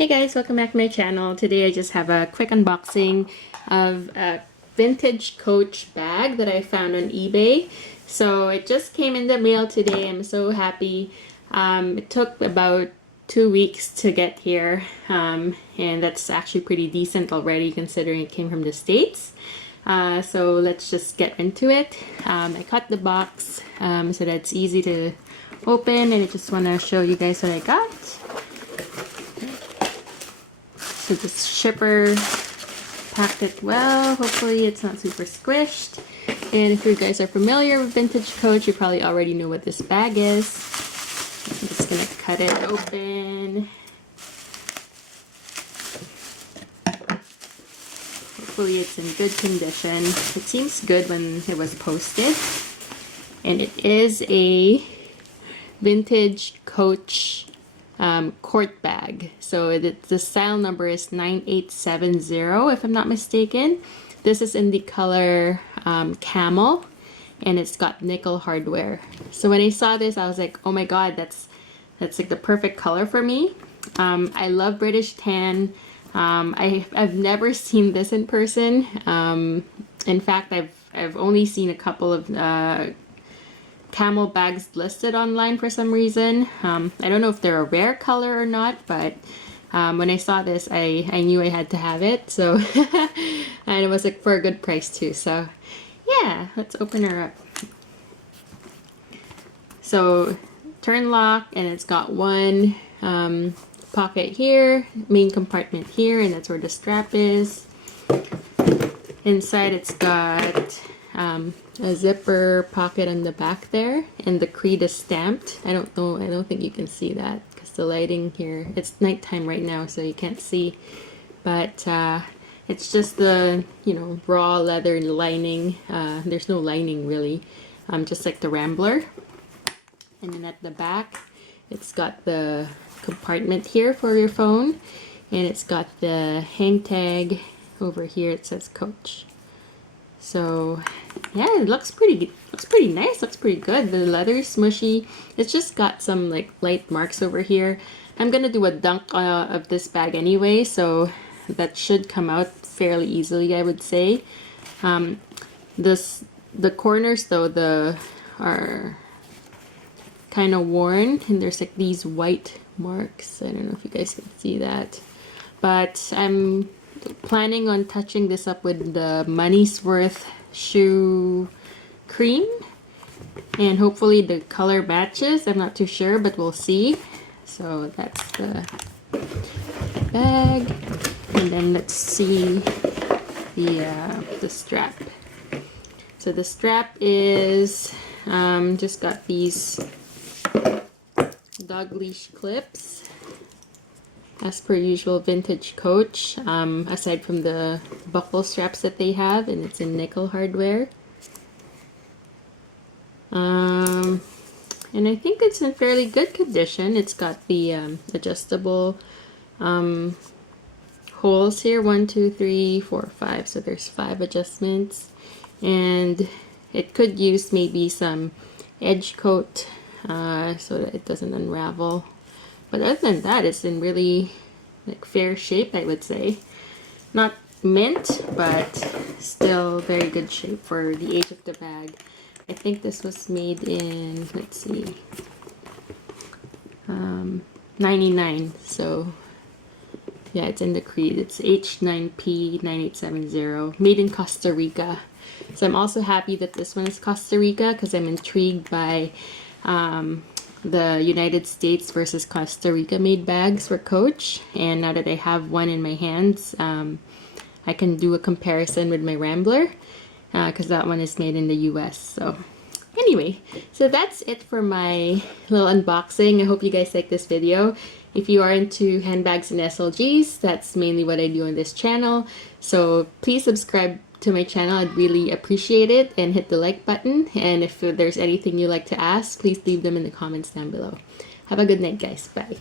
Hey guys, welcome back to my channel. Today I just have a quick unboxing of a vintage Coach bag that I found on eBay. So it just came in the mail today. I'm so happy. It took about 2 weeks to get here, and that's actually pretty decent already considering it came from the States. So let's just get into it. I cut the box so that it's easy to open, and I just want to show you guys what I got. So the shipper packed it well. Hopefully it's not super squished. And if you guys are familiar with vintage Coach, you probably already know what this bag is. I'm just gonna cut it open. Hopefully it's in good condition. It seems good when it was posted. And it is a vintage Coach court bag. So the style number is 9870 if I'm not mistaken. This is in the color Camel, and it's got nickel hardware. So when I saw this, I was like, oh my god, that's like the perfect color for me. I love British tan. I've never seen this in person. In fact, I've only seen a couple of Camel bags listed online for some reason. I don't know if they're a rare color or not, but when I saw this, I knew I had to have it. So and it was like for a good price too. So yeah, let's open her up. So turn lock, and it's got one pocket here, main compartment here, and that's where the strap is. Inside it's got a zipper pocket on the back there, and the creed is stamped. I don't think you can see that because the lighting here, it's nighttime right now, so you can't see, but it's just the raw leather lining. There's no lining really, just like the Rambler. And then at the back it's got the compartment here for your phone, and it's got the hang tag over here. It says Coach. So yeah, it looks pretty nice, looks pretty good. The leather is smushy. It's just got some like light marks over here. I'm gonna do a dunk of this bag anyway, so that should come out fairly easily, I would say. The corners though are kind of worn, and there's like these white marks. I don't know if you guys can see that, but I'm planning on touching this up with the Money's Worth shoe cream, and hopefully the color matches. I'm not too sure, but we'll see. So that's the bag, and then let's see the strap. So the strap is just got these dog leash clips as per usual vintage Coach, aside from the buckle straps that they have, and it's in nickel hardware. And I think it's in fairly good condition. It's got the adjustable holes here, 1 2 3 4 5, so there's 5 adjustments, and it could use maybe some edge coat so that it doesn't unravel. But other than that, it's in really like fair shape, I would say. Not mint, but still very good shape for the age of the bag. I think this was made in, let's see, 99. So yeah, it's in the creed. It's H9P9870, made in Costa Rica. So I'm also happy that this one is Costa Rica, because I'm intrigued by the United States versus Costa Rica made bags for Coach, and now that I have one in my hands, I can do a comparison with my Rambler, because that one is made in the US. So anyway, so that's it for my little unboxing. I hope you guys like this video. If you are into handbags and SLGs, that's mainly what I do on this channel, so please subscribe to my channel. I'd really appreciate it, and hit the like button, and if there's anything you'd like to ask, please leave them in the comments down below. Have a good night, guys. Bye.